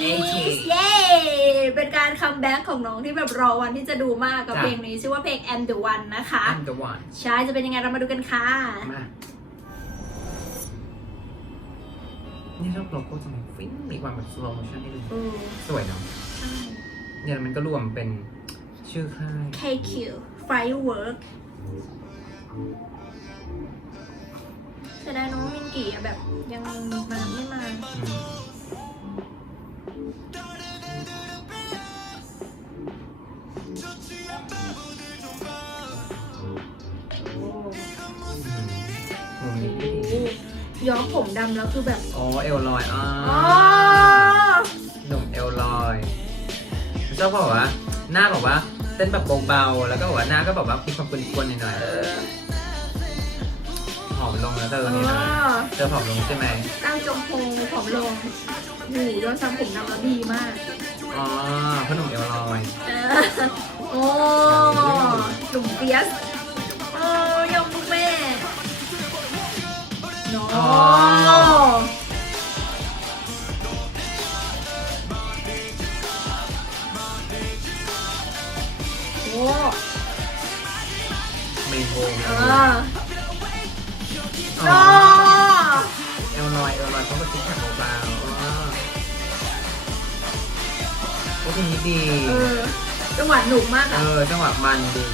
80เย้ เป็นการคัมแบ็กของน้องที่แบบรอวันที่จะดูมากกับจ้ะ เพลงนี้ชื่อว่าเพลง I'm the One นะคะ I'm the one ใช่ จะเป็นยังไงเรามาดูกันค่ะ มา นี่ชอบโลโก้จังเลยฟิ้งมีความแบบ slow motion ให้ดูเออสวยเนาะใช่เนี่ยมันก็รวมเป็นชื่อค่าย KQ Firework แสดงน้องมินกี่อะแบบยังมาไม่มา อืม ย้อมผมดำแล้วคือแบบอ๋อเอลลอยอ่าอ๋อหนุ่มเอลลอยชอบบอกว่าหน้าบอกว่าเต้นแบบเบาๆแล้วก็บอกว่าหน้าก็แบบว่ามีความกวนๆหน่อยๆเออหอมลงแล้วเธอนี่นะเธอผอมลงใช่ไหมตั้งจงโพงผอมลงหูย้อมทำผมดำแล้วดีมากอ๋อเพราะหนุ่มเอลลอยเออโอ้หนุ่มเปียส เนาะอ๋อโอ้เมนโบเอออ๋อเอลลอยเอลลอยเขาก็คิดแค่เบาๆอ๋อโอ้เพลงนี้ดีเออจังหวะหนุกมากเออะอจังหวะมันดี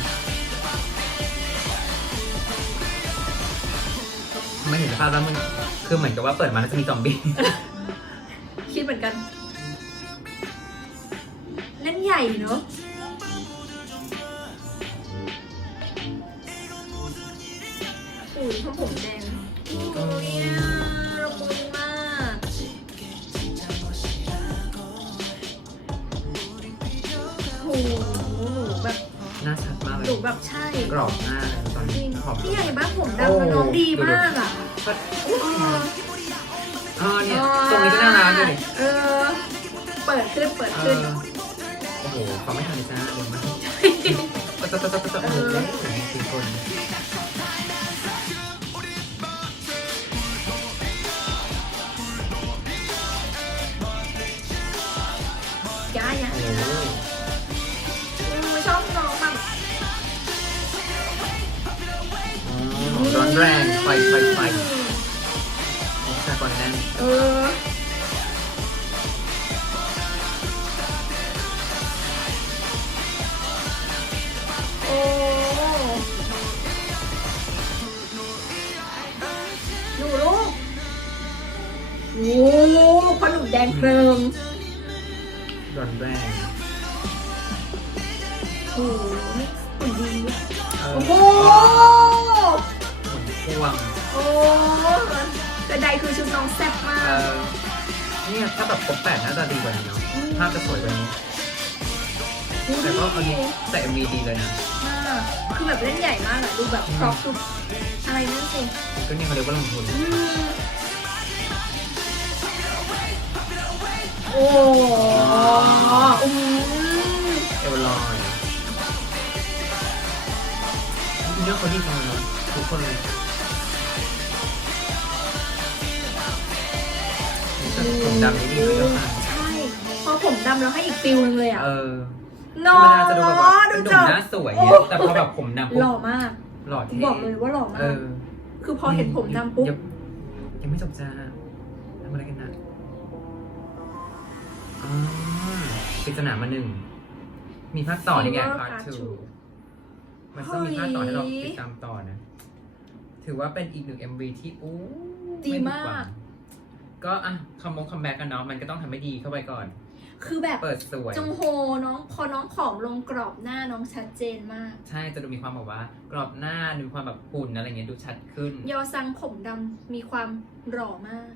ภาพแล้วมันคือเหมือนกับว่าเปิดมาแล้วจะมีซอมบี้ คิดเหมือนกัน เล่นใหญ่เนอะอุ้ยทำผมแดงโอ้ยอะละมุนมากโหหนูแบบหน้าชัดมากเลหนูยแบบใช่กรอบหน้าเลยตอนจรินี้งหอมนี่ใหญ่บ้านผมดำมันน้องดีมากอะ ก็เออเออเนี่ยตรงนี้ก็น่ารักเลยดิเออ เปิดขึ้นเปิดเอขึ้น อโอ้โหเขาไม่ทันเลยจ้าเร็วมากตะตะตะตะตะโอ้โหสี่คนย้ายอะโอ้โหอือชอบน้องมากอ๋อร้อนแรงไฟไฟไฟแต่ ก่อนแน่นเออโอ้หนูลูกโอ้พอหนุ่มแดงเพลิงร้อนแรงโอ้โหหุ่นดีเอโอ้อโหหมุนพ่วง โอ้ แต่ใดคือชุดน้องแซ่บมาเอกอเนี่ยถ้าแบบครบแปดน่าจะดีกว่านี้เนาะภาพจะสวยกว่านี้ แต่ก็อันนี้แต่มีดีเลยนะมากคือแบบเล่นใหญ่มากอะดูแบบครอปดูอะไรนั่นสิก็เนี่ยเขาเรียกว่าลงทุนอืมโอ้อืมเอลลอยเนื้อเขาดีจังเลยเนาะทุกคนเลย ผมดำนี่ดีเลยค่ะใช่พอผมดำแล้วให้อีกฟิลนึงเลยอะเออธรน้อรมดาจะดูแบบว่าดูเป็นหจนุ่มบหน้าสวยเนี่ยแต่พอแบบผมดำปุ๊หล่อบมากหล่อเท่บอกเลยว่าหล่อเอมากอคือพอเห็นผมดำปุ๊บยังยังไม่จบจ้าทำอะไรกันนะอ่าปริศนามาหนึ่งมีภาคต่อนี่ไง Silver part Part two two มันต้องมีภาคต่อให้เราเฮ้ยติดตามต่อนะ ถือว่าเป็นอีกหนึ่ง MV ที่อู้ดีไผิหวังมาก ก็อะคอมมงคัมแบ็กกันเนาะมันก็ต้องทำให้ดีเข้าไปก่อน คือแบบเปิดสวย จงโฮน้องพอน้องผอมลงกรอบหน้าน้องชัดเจนมาก ใช่จะดูมีความแบบว่า กรอบหน้าดูมีความแบบหุ่นอะไรเงี้ยดูชัดขึ้น ยอซังผมดำมีความหล่อมาก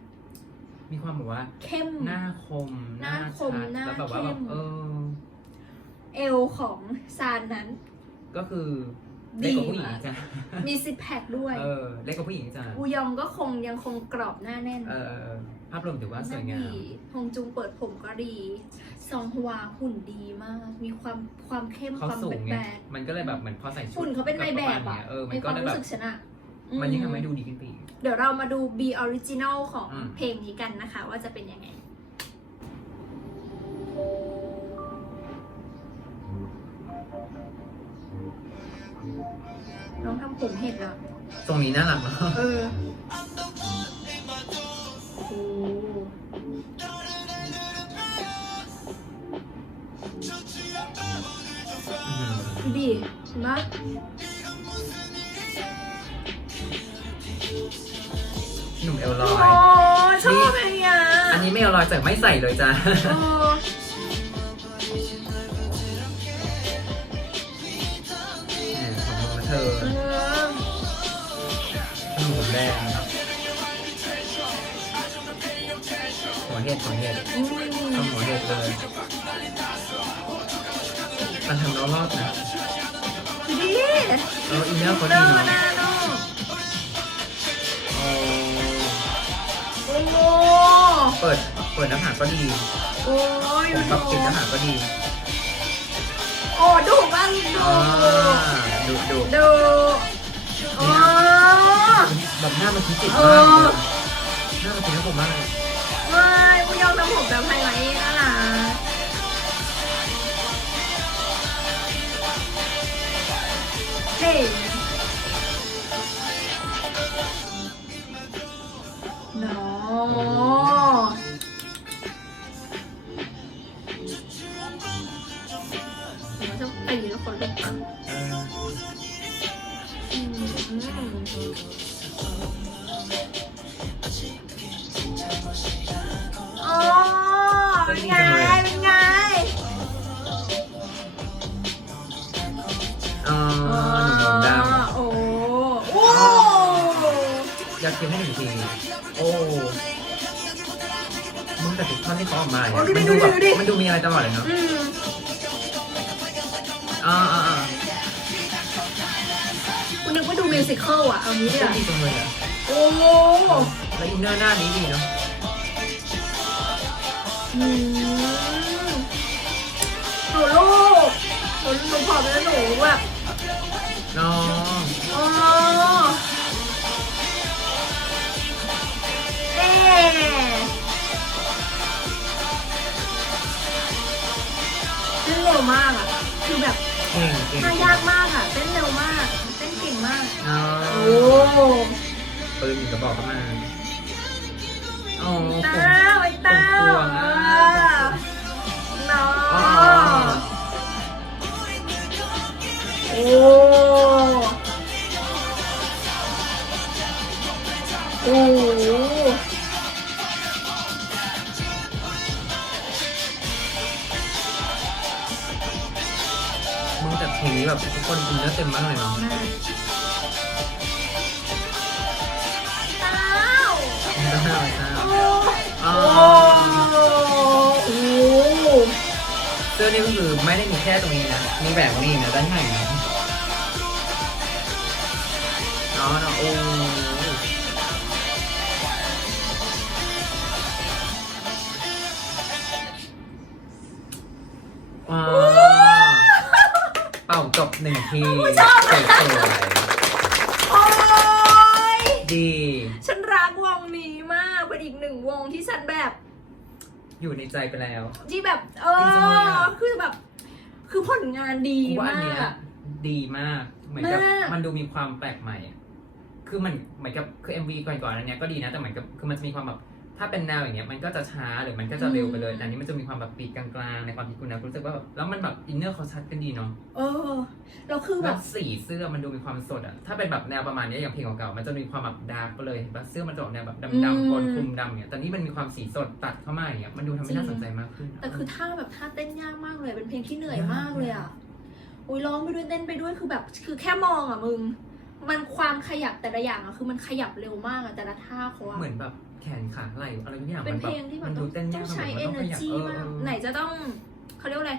มีความแบบว่า เข้ม หน้าคมหน้าคมชัดหน้าแล้วแบบว่าแบบเข้ม เออ เอวของซานนั้น ก็คือดี เล็กกว่าผู้หญิงมากจ้ะมีซิปแพคด้วย เออเล็กกว่าผู้หญิงจ้ะอูยองก็คงยังคงกรอบหน้าแน่นเออเออเออภาพรวมถือว่าสวยงามดีฮงจุงเปิดผมก็ดี ซองฮวาหุ่นดีมาก มีความความเข้มเขาความสูแบงดไงแบด มันก็เลยแบบเหมือนพอใส่ชุดหุ่นเขาเป็นในแบบประมาณอะเนี้ยเออ มันมีคก็วามเลยรู้แบบสึกชนะมันยิ่งทำอืให้ดูดีขึ้นไปอีก เดี๋ยวเรามาดู B Original ของอืม เพลงนี้กันนะคะ ว่าจะเป็นยังไง น้องทำผมเห็ดอะตรงนี้น่ารักเนาะเออโอ้โหอื้อหือดูดิเห็นปะหนุ่มเอลลโอ้อยชอบไอ้อะอันนี้ไม่เอลลอยแต่ไม่ใส่เลยจ้าเออ เธอเออหนุ่มผมแดงหัวเห็ดหัวเห็ดอืมทำหัวเห็ดเลยมันทำแล้วรอดนะดูดิแล้วอินเนอร์เขาเนดีอเนาะหน้าเนอะโอ้โอ้โหเปิด เปิดหน้าผากก็ดี โอ้ยเปิดปั๊บปิดหน้าผากก็ดี โอ้ดุมากดุอ่าดูดูดุอ๋อแบบหน้ามันคิดจิตเอมากอเลยหน้ามันคิดให้ผมมากเลยไม่กูยอมทำผมแบบไฮไลท์น่ารักเฮ้ำอยากกินให้หนึ่งที โอ้ มึงแต่ทุกท่อนที่เขาออกมาเนี่ยมันดูแบบมันดูมีอะไรตลอดเลยเนาะอืมอ่าอ่าอ่าคุณนึกว่าดูมิวสิควลอะ เอางี้ดีกก็ว่าดีจังเลยอะโอ้แล้วอินเนอร์หน้านี้ดีเนาะอืมหนูลูกหนูหนูผอมแล้วหนูแบบน้อง ท่ายากมากอะเต้นเร็วมากเต้นเก่งมากน้อโอ้งปืนอยู่กระบอกเข้ามา ต็มมากเลยเนาะเต้าอินเนอร์อะไรจ้าโอ้อ๋อโอ้เสื้อนี่ก็คือไม่ได้มีแค่ตรงนี้นะ มีแบบนี้นะด้านในนะอ๋อเนอะโอ้ว้าวเป่า จบหนึ่งทีสวยโอ้ย ๆดี ฉันรักวงนี้มาก เป็นอีกหนึ่งวงที่ฉันแบบ อยู่ในใจไปแล้ว ที่แบบ เอจริงจังเลยอ อะ คือแบบ คือผลงานดีกูว่าอันมาเนี้ยก ดีมาก เหมือนกับมาก มันดูมีความแปลกใหม่อะคือมันเหมือนกับคือ MV ก่อนๆอันเนี้ยก็ดีนะ แต่เหมือนกับคือมันจะมีความแบบ ถ้าเป็นแนวอย่างเงี้ยมันก็จะช้าหรือมันก็จะเร็วไปเลยแต่อันนี้มันจะมีความแบบปีกกลางๆในความคิดคุณนะรู้สึกว่าแบบแล้วมันแบบอินเนอร์เขาชัดกันดีเนาะเออแล้วคือแบแล้วบสีเสื้อมันดูมีความสดอะถ้าเป็นแบบแนวประมาณเนี้ยอย่างเพลงเก่าๆมันจะมีความแบบดาร์กไปเลยเห็นปะเสื้อมันจะออกแนวแบบอืดำมๆโทนคลุมดำเนี่ยแต่นี่มันมีความสีสดตัดเข้ามาอย่างเงี้ยมันดูทำให้น่าสนใจมากขึ้นแต่คือท่าแบบท่าเต้นยากมากเลย เป็นเพลงที่เหนื่อยมากเลยอะอุ้ยร้องไปด้วยเต้นไปด้วยคือแบบ คือแค่มองอะมึง มันความขยับแต่ละอย่างอะคือมันขยับเร็วมากอะแต่ละท่าเขาอะเหมือนแบบแขนขาไหล่อะไรทุกอย่างเป็นมันเพแบลบงที่แบมับนต้ดูองเต้นต้ยาอกงใช้ มันต้องขยับ energy เออมากเออไหนจะต้องเขาเรียกว่าอะไร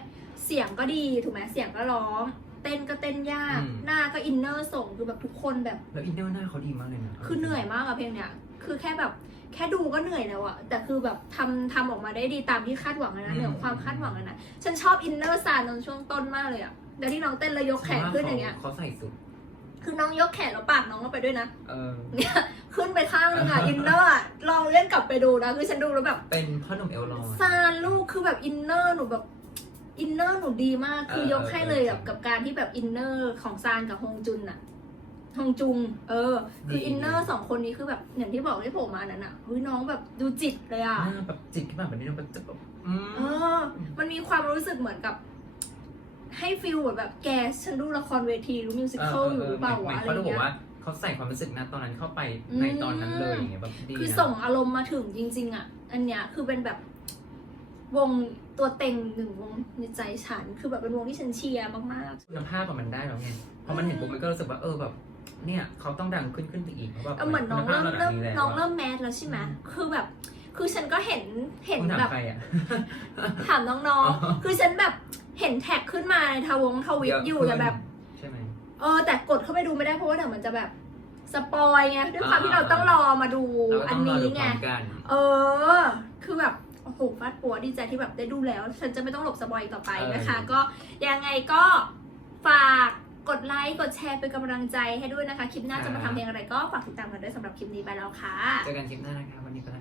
เสียงก็ดีถูกไหมเสียงก็ร้องเต้นก็เต้นยากหน้าก็อินเนอร์ส่งคือแบบทุกคนแบบ แล้วอินเนอร์หน้าเขาดีมากเลยนะคือเหนื่อยมากอะเพลงเนี้ย คือแค่แบบแค่ดูก็เหนื่อยแล้วอะแต่คือแบบทำทำออกมาได้ดีตามที่คาดหวังเลยนะเหนือความคาดหวังเลยนะ ฉันชอบอินเนอร์ซานตอนช่วงต้นมากเลยอะเดี๋ยวที่น้องเต้นแล้วยกแขนขึ้นอย่างเงี้ย เขาใส่สุด คือน้องยกแขนแล้วปากน้องก็ไปด้วยนะ เออ เนี่ยขึ้นไปข้างนึงอะอินเนอร์อะลองเล่นกลับไปดูนะคือฉันดูแล้วแบบเป็นพ่อหนุ่มเอลลอย ซานลูกคือแบบอินเนอร์หนูแบบอินเนอร์หนูดีมาก คือเออยกให้เลยเออแบบกับการที่แบบอินเนอร์ของซานกับฮงจุนอะฮองจุง เออ คือดี อินเนอร์สองคนนี้คือแบบอย่างที่บอกที่ผมมานั้นอะเฮ้ยน้องแบบดูจิตเลยอะหน้าแบบจิกขึ้นมาแบบนี้มันจะแบบอืม เออ มันมีความรู้สึกเหมือนกับ ให้ฟิลเหมือนแบบแกฉันดูละครเวทีหรือมิวสิควลอยู่หรือเปล่าวะอะไรเขาดูบอกเงี้ย ว่าเขาใส่ความรู้สึกนะตอนนั้นเข้าไปอืมในตอนนั้นเลยอย่างเงี้ยแบบดีคือนะส่งอารมณ์มาถึงจริง ๆ อะ อันเนี้ยคือเป็นแบบวงตัวเต็งหนึ่งวงในใจฉัน คือแบบเป็นวงที่ฉันเชียร์มาก คุณภาพอะมันได้แล้วไงพอมันเห็นปุ๊บมันก็รู้สึกว่าเออแบบ เนี่ยเขาต้องดังขึ้นขึ้นไปอีกเพราะแบบๆ เออเหมือนน้องคุณภาพเริ่มระดัเริ่บมนี้แล้วน้องอะเริ่มแมสแล้วใช่ไหมอืมคือแบบ คือฉันก็เห็นเห็นคุณถามแบบใครอะถามน้องอ๋อๆคือฉันแบบ เห็นแท็กขึ้นมาในทวงทวิตอยู่แต่แบบ ใช่ไหม เออ แต่กดเข้าไปดูไม่ได้เพราะว่าเดี๋ยวมันจะแบบสปอยไงด้วยความที่เราต้องรอมาดูเราก็อัต้นองรอนี้ดูพไง ร้อมกัน เออ คือแบบ โอ้โหฟาดปัวดีใจที่แบบได้ดูแล้ว ฉันจะไม่ต้องหลบสปอยอีกต่อไปนะคะ เออ ก็ยังไงก็ฝากกดไลค์ กดแชร์เป็นกำลังใจให้ด้วยนะคะ คลิปหน้าจะมาทำเพลงอะไรก็ฝากติดตามกันด้วยสำหรับคลิปนี้ไปแล้วค่ะ เจอกันคลิปหน้านะคะวันนี้ก็นะคะ